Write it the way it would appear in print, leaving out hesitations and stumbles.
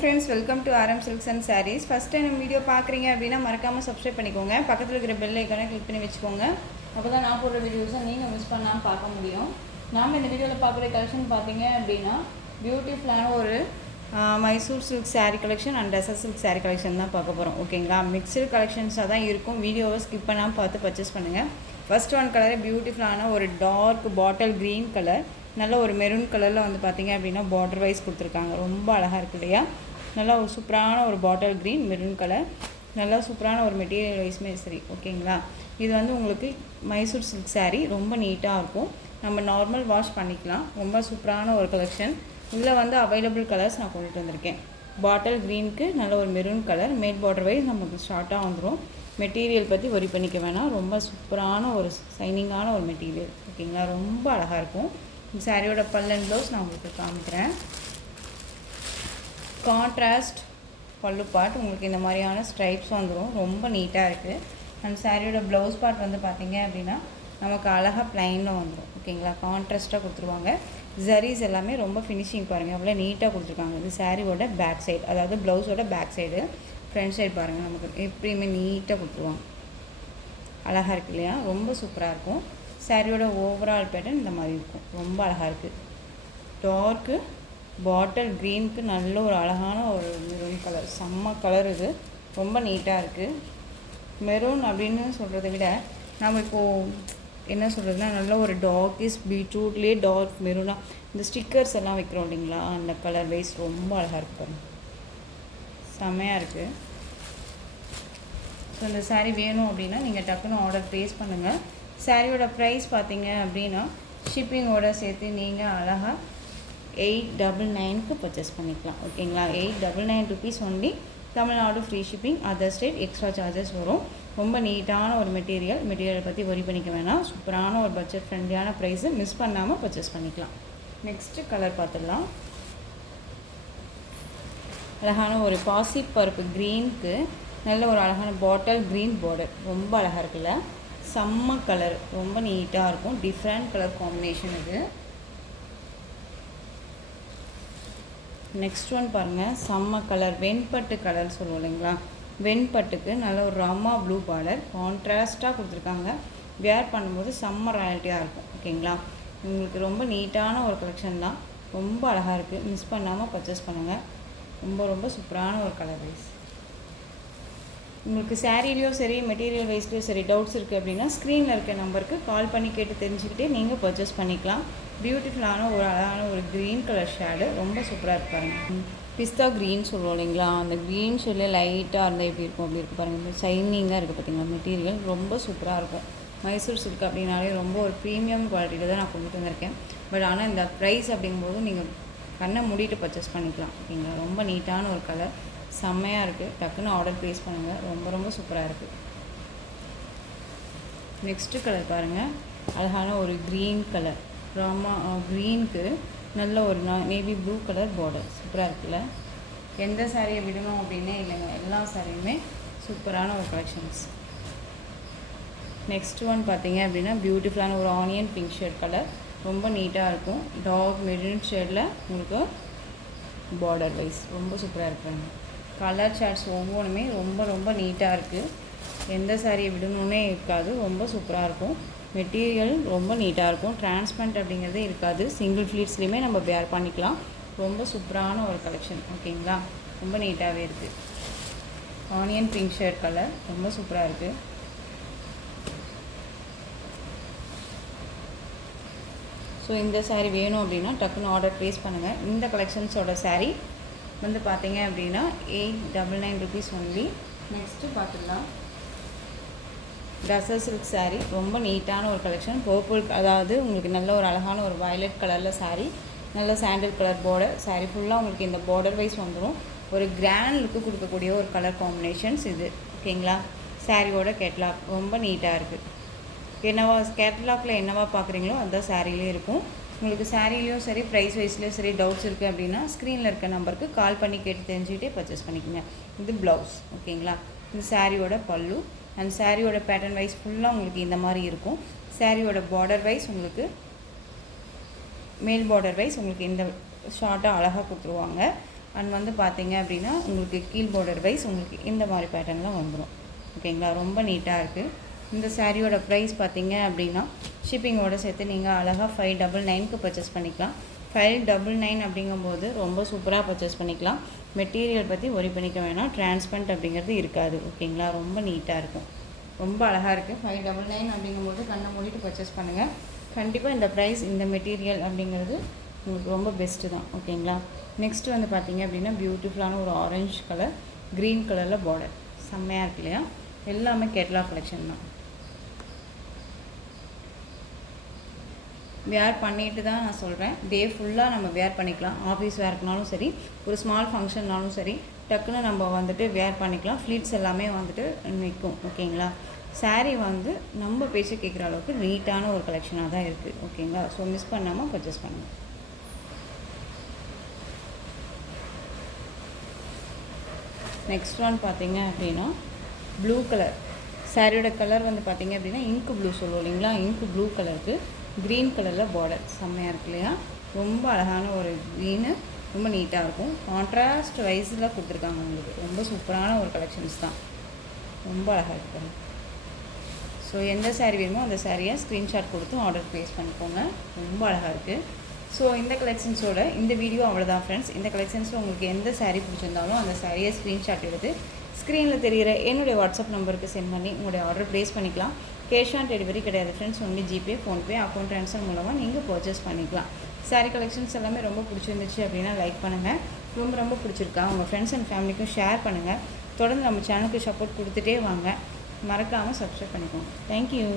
friends, welcome to RM Silks and Sarees. First time நம்ம video பார்க்குறீங்க அப்படின்னா மறக்காமல் சப்ஸ்கிரைப் பண்ணிக்கோங்க. பக்கத்தில் இருக்கிற பெல் ஐக்கானை கிளிக் பண்ணி வச்சுக்கோங்க. அப்போ தான் நான் போடுற வீடியோஸை நீங்கள் மிஸ் பண்ணாமல் பார்க்க முடியும். நாம் இந்த வீடியோவில் பார்க்குற கலெக்ஷன் பார்த்தீங்க அப்படின்னா பியூட்டிஃபுல்லான ஒரு Mysore silk sari collection and டெசர் silk sari collection தான் பார்க்க போகிறோம். ஓகேங்களா, மிக்சடு கலெக்ஷன்ஸாக தான் இருக்கும். வீடியோவை ஸ்கிப் பண்ணாமல் பார்த்து பர்ச்சேஸ் பண்ணுங்கள். ஃபர்ஸ்ட் ஒன் கலர் பியூட்டிஃபுல்லான ஒரு டார்க் பாட்டில் க்ரீன் கலர், நல்ல ஒரு மெரூன் கலரில் வந்து பார்த்திங்க அப்படின்னா பார்டர் வைஸ் கொடுத்துருக்காங்க. ரொம்ப அழகாக இருக்குது இல்லையா? நல்லா ஒரு சூப்பரான ஒரு பாட்டில் க்ரீன் மெரூன் கலர், நல்லா சூப்பரான ஒரு மெட்டீரியல் வைஸுமே சரி. ஓகேங்களா, இது வந்து உங்களுக்கு மைசூர் சில்க் சாரீ ரொம்ப நீட்டாக இருக்கும். நம்ம நார்மல் வாஷ் பண்ணிக்கலாம். ரொம்ப சூப்பரான ஒரு கலெக்ஷன். இதில் வந்து அவைலபிள் கலர்ஸ் நான் கொண்டுட்டு வந்திருக்கேன். பாட்டில் க்ரீனுக்கு நல்ல ஒரு maroon colour, matte border wise நமக்கு ஷார்ட்டாக வந்துடும். மெட்டீரியல் பற்றி ஒரி பண்ணிக்க வேணாம். ரொம்ப சூப்பரான ஒரு சைனிங்கான ஒரு மெட்டீரியல். ஓகேங்களா, ரொம்ப அழகாக இருக்கும். இந்த சாரியோட பல் அண்ட் ப்ளவுஸ் நான் உங்களுக்கு காமிக்கிறேன். கான்ட்ராஸ்ட் பல்லு பார்ட் உங்களுக்கு இந்த மாதிரியான ஸ்ட்ரைப்ஸ் வந்துடும். ரொம்ப நீட்டாக இருக்குது. அந்த சாரியோட ப்ளவுஸ் பார்ட் வந்து பார்த்திங்க அப்படின்னா நமக்கு அழகாக ப்ளைனில் வந்துடும். ஓகேங்களா, கான்ட்ராஸ்ட்டாக கொடுத்துருவாங்க. ஜரீஸ் எல்லாமே ரொம்ப ஃபினிஷிங் பாருங்கள் அவ்வளோ நீட்டாக கொடுத்துருக்காங்க. இது சாரியோட பேக் சைடு, அதாவது ப்ளவுஸோட பேக் சைடு. ஃப்ரண்ட் சைடு பாருங்கள், நமக்கு எப்படியுமே நீட்டாக கொடுத்துருவாங்க. அழகாக இருக்குது இல்லையா? ரொம்ப சூப்பராக இருக்கும். சாரியோட ஓவரால் பேட்டர்ன் இந்த மாதிரி இருக்கும். ரொம்ப அழகாக இருக்குது. டார்க்கு பாட்டில் க்ரீனுக்கு நல்ல ஒரு அழகான ஒரு மெரூன் கலர், செம்ம கலர். இது ரொம்ப நீட்டாக இருக்குது. மெரூன் அப்படின்னு சொல்கிறத விட நம்ம இப்போது என்ன சொல்கிறதுனா நல்ல ஒரு டார்க்கிஸ் பீட்ரூட்லேயே டார்க் மெரூனாக இந்த ஸ்டிக்கர்ஸ் எல்லாம் வைக்கிறோம் இல்லைங்களா, அந்த கலர் வைஸ் ரொம்ப அழகாக இருக்குது பாருங்கள். செம்மையாக இருக்குது. ஸோ இந்த சாரீ வேணும் அப்படின்னா நீங்கள் டக்குன்னு ஆர்டர் ப்ளேஸ் பண்ணுங்கள். சாரியோட ப்ரைஸ் பார்த்தீங்க அப்படின்னா ஷிப்பிங்கோட சேர்த்து நீங்கள் அழகாக 899க்கு பர்ச்சேஸ் பண்ணிக்கலாம். ஓகேங்களா, 899 rupees only. Tamil Nadu free shipping, other state extra charges வரும். ரொம்ப நீட்டான ஒரு மெட்டீரியல் பற்றி ஒரி பண்ணிக்க வேணாம். சூப்பரான ஒரு பட்ஜெட் ஃப்ரெண்ட்லியான ப்ரைஸு, மிஸ் பண்ணாமல் பர்ச்சேஸ் பண்ணிக்கலாம். நெக்ஸ்ட்டு கலர் பார்த்துடலாம். அழகான ஒரு பாசி பருப்பு க்ரீனுக்கு நல்ல ஒரு அழகான பாட்டில் க்ரீன் பார்டர், ரொம்ப அழகாக இருக்குல்ல? செம்ம கலர், ரொம்ப நீட்டாக இருக்கும். டிஃப்ரெண்ட் கலர் காம்பினேஷன் இது. நெக்ஸ்ட் ஒன் பாருங்கள், செம்ம கலர், வெண்பட்டு கலர் சொல்லுவோம் இல்லைங்களா, வெண்பட்டுக்கு நல்ல ஒரு ராமா ப்ளூ பார்டர் கான்ட்ராஸ்ட்டாக கொடுத்துருக்காங்க. வேர் பண்ணும்போது செம்ம ராயல்ட்டியாக இருக்கும். ஓகேங்களா, உங்களுக்கு ரொம்ப நீட்டான ஒரு கலெக்ஷன் தான். ரொம்ப அழகாக இருக்குது. மிஸ் பண்ணாமல் பர்ச்சேஸ் பண்ணுங்கள். ரொம்ப ரொம்ப சூப்பரான ஒரு கலர் வைஸ். உங்களுக்கு சாரீலையும் சரி மெட்டீரியல் வைஸ்லையும் சரி டவுட்ஸ் இருக்குது அப்படின்னா ஸ்க்ரீனில் இருக்க நம்பருக்கு கால் பண்ணி கேட்டு தெரிஞ்சுக்கிட்டே நீங்கள் பர்ச்சேஸ் பண்ணிக்கலாம். பியூட்டிஃபுல்லான ஒரு அழகான ஒரு க்ரீன் கலர் ஷேடு, ரொம்ப சூப்பராக இருக்குது பாருங்கள். பிஸ்தா க்ரீன் சொல்லுவோம் இல்லைங்களா, அந்த க்ரீன் ஷேடில் லைட்டாக இருந்தால் எப்படி இருக்கும் அப்படி இருக்குது பாருங்கள். ஷைனிங்காக இருக்குது பார்த்தீங்களா, மெட்டீரியல் ரொம்ப சூப்பராக இருக்கும். மைசூர் சில்க் அப்படின்னாலே ரொம்ப ஒரு ப்ரீமியம் குவாலிட்டியில் தான் நான் கொண்டுட்டு வந்திருக்கேன். பட் ஆனால் இந்த ப்ரைஸ் அப்படிங்கும்போது நீங்கள் கண்ணை மூடிட்டு பர்ச்சேஸ் பண்ணிக்கலாம். ஓகேங்களா, ரொம்ப நீட்டான ஒரு கலர், செம்மையாக இருக்குது. டக்குன்னு ஆர்டர் ப்ளேஸ் பண்ணுங்கள். ரொம்ப ரொம்ப சூப்பராக இருக்குது. நெக்ஸ்ட்டு கலர் பாருங்கள், அழகான ஒரு க்ரீன் கலர், ராமா க்ரீனுக்கு நல்ல ஒரு நேவி ப்ளூ கலர் பார்டர், சூப்பராக இருக்குல்ல? எந்த சாரியை விடணும் அப்படின்னே இல்லைங்க, எல்லா சாரியுமே சூப்பரான ஒரு கலெக்ஷன்ஸ். நெக்ஸ்ட் ஒன் பார்த்தீங்க அப்படின்னா பியூட்டிஃபுல்லான ஒரு ஆனியன் பிங்க் ஷேட் கலர், ரொம்ப நீட்டாக இருக்கும். டார்க் மெரூன் ஷேடில் உங்களுக்கு பார்டர் வைஸ் ரொம்ப சூப்பராக இருக்காங்க. கலர் சார்ட்ஸ் ஒவ்வொன்றுமே ரொம்ப ரொம்ப நீட்டாக இருக்குது. எந்த சாரியை விடணுன்னே இருக்காது. ரொம்ப சூப்பராக இருக்கும். மெட்டீரியல் ரொம்ப நீட்டாக இருக்கும். டிரான்ஸ்பரண்ட் அப்படிங்கிறதே இருக்காது. சிங்கிள் ஃப்ளீட்ஸ்லேயுமே நம்ம வேர் பண்ணிக்கலாம். ரொம்ப சூப்பரான ஒரு கலெக்ஷன். ஓகேங்களா, ரொம்ப நீட்டாகவே இருக்குது. ஆனியன் பிங்க் ஷேட் கலர் ரொம்ப சூப்பராக இருக்குது. ஸோ இந்த சாரீ வேணும் அப்படின்னா டக்குன்னு ஆர்டர் ப்ளேஸ் பண்ணுங்கள். இந்த கலெக்ஷன்ஸோட சாரீ வந்து பார்த்தீங்க அப்படின்னா 899 ருபீஸ் ஒன்லி. நெக்ஸ்ட்டு பார்த்துடலாம். டசர் சில்க் சாரீ, ரொம்ப நீட்டான ஒரு கலெக்ஷன். பர்பிள், அதாவது உங்களுக்கு நல்ல ஒரு அழகான ஒரு வயலட் கலரில் சாரீ, நல்ல சாண்டில் கலர் பார்டர். சாரீ ஃபுல்லாக உங்களுக்கு இந்த பார்டர் வைஸ் வந்துடும். ஒரு கிராண்ட் லுக்கு கொடுக்கக்கூடிய ஒரு கலர் காம்பினேஷன்ஸ் இது. ஓகேங்களா, சாரியோட கேட்லாக் ரொம்ப நீட்டாக இருக்குது. என்னவா கேட்லாகில் என்னவா பார்க்குறீங்களோ அந்த சாரிலே இருக்கும். உங்களுக்கு சாரிலையும் சரி ப்ரைஸ் வைஸ்லேயும் சரி டவுட்ஸ் இருக்குது அப்படின்னா ஸ்க்ரீனில் இருக்க நம்பருக்கு கால் பண்ணி கேட்டு தெரிஞ்சுக்கிட்டே பர்ச்சேஸ் பண்ணிக்கோங்க. இது ப்ளவுஸ். ஓகேங்களா, இந்த சாரியோட பல்லு அண்ட் சாரியோட பேட்டர்ன் வைஸ் ஃபுல்லாக உங்களுக்கு இந்த மாதிரி இருக்கும். சாரியோட பார்டர் வைஸ் உங்களுக்கு மேல் பார்டர் வைஸ் உங்களுக்கு இந்த ஷார்ட்டாக அழகாக கொடுத்துருவாங்க. அண்ட் வந்து பார்த்தீங்க அப்படின்னா உங்களுக்கு கீழ் பார்டர் வைஸ் உங்களுக்கு இந்த மாதிரி பேட்டர்னில் வந்துடும். ஓகேங்களா, ரொம்ப நீட்டாக இருக்குது. இந்த சாரியோட ப்ரைஸ் பார்த்தீங்க அப்படின்னா ஷிப்பிங்கோடு சேர்த்து நீங்கள் அழகாக 599க்கு பர்ச்சேஸ் பண்ணிக்கலாம். 599 அப்படிங்கும்போது ரொம்ப சூப்பராக பர்ச்சேஸ் பண்ணிக்கலாம். மெட்டீரியல் பற்றி ஒரி பண்ணிக்க வேணாம், டிரான்ஸ்பரண்ட் அப்படிங்கிறது இருக்காது. ஓகேங்களா, ரொம்ப நீட்டாக இருக்கும், ரொம்ப அழகாக இருக்குது. 599 அப்படிங்கும்போது கண்ணை மூடிட்டு பர்ச்சேஸ் பண்ணுங்கள். கண்டிப்பாக இந்த ப்ரைஸ் இந்த மெட்டீரியல் அப்படிங்கிறது உங்களுக்கு ரொம்ப பெஸ்ட்டு தான். ஓகேங்களா, நெக்ஸ்ட்டு வந்து பார்த்தீங்க அப்படின்னா பியூட்டிஃபுல்லான ஒரு ஆரஞ்சு கலர் க்ரீன் கலரில் பார்டர் செம்மையாக இருக்கு இல்லையா? எல்லாமே கேட்லாக் கலெக்ஷன் தான். வேர் பண்ணிட்டு தான் நான் சொல்கிறேன், டே ஃபுல்லாக நம்ம வேர் பண்ணிக்கலாம். ஆஃபீஸ் வேர்க்குனாலும் சரி, ஒரு ஸ்மால் ஃபங்க்ஷன்னாலும் சரி, டக்குன்னு நம்ம வந்துட்டு வேர் பண்ணிக்கலாம். ஃப்ளீட்ஸ் எல்லாமே வந்துட்டு நிற்கும். ஓகேங்களா, சாரீ வந்து நம்ம பேச்சு கேட்குற அளவுக்கு நீட்டான ஒரு கலெக்ஷனாக தான் இருக்குது. ஓகேங்களா, ஸோ மிஸ் பண்ணாமல் பர்ச்சேஸ் பண்ணுங்கள். நெக்ஸ்ட் ஒன் பார்த்தீங்க அப்படின்னா ப்ளூ கலர் சாரியோட கலர் வந்து பார்த்தீங்க அப்படின்னா இங்கு ப்ளூ சொல்லுவோம் இல்லைங்களா? இங்கு ப்ளூ கலருக்கு க்ரீன் கலரில் பார்டர் செம்மையாக இருக்கு இல்லையா? ரொம்ப அழகான ஒரு க்ரீனு, ரொம்ப நீட்டாக இருக்கும். கான்ட்ராஸ்ட் வைஸில் கொடுத்துருக்காங்க உங்களுக்கு. ரொம்ப சூப்பரான ஒரு கலெக்ஷன்ஸ் தான், ரொம்ப அழகாக இருக்குது. ஸோ எந்த சாரீ வேணுமோ அந்த சாரியை ஸ்க்ரீன்ஷாட் கொடுத்து ஆர்டர் ப்ளேஸ் பண்ணிக்கோங்க. ரொம்ப அழகாக இருக்குது. ஸோ இந்த கலெக்ஷன்ஸோட இந்த வீடியோ அவ்வளோதான் ஃப்ரெண்ட்ஸ். இந்த கலெக்ஷன்ஸில் உங்களுக்கு எந்த சாரீ பிடிச்சிருந்தாலும் அந்த சாரியை ஸ்க்ரீன்ஷாட் எடுத்து ஸ்க்ரீனில் தெரிகிற என்னுடைய வாட்ஸ்அப் நம்பருக்கு சென்ட் பண்ணி உங்களுடைய ஆர்டர் ப்ளேஸ் பண்ணிக்கலாம். கேஷ் ஆன் டெலிவரி கிடையாது friends, only GPay, PhonePe, account transfer மூலமாக நீங்கள் பர்ச்சேஸ் பண்ணிக்கலாம். சாரீ கலெக்ஷன்ஸ் எல்லாமே ரொம்ப பிடிச்சிருந்துச்சு அப்படின்னா லைக் பண்ணுங்கள். ரொம்ப பிடிச்சிருக்கா உங்கள் ஃப்ரெண்ட்ஸ் அண்ட் ஃபேமிலிக்கும் ஷேர் பண்ணுங்கள். தொடர்ந்து நம்ம சேனலுக்கு சப்போர்ட் கொடுத்துட்டே வாங்க. மறக்காமல் சப்ஸ்கிரைப் பண்ணிக்கோங்க. தேங்க்யூ.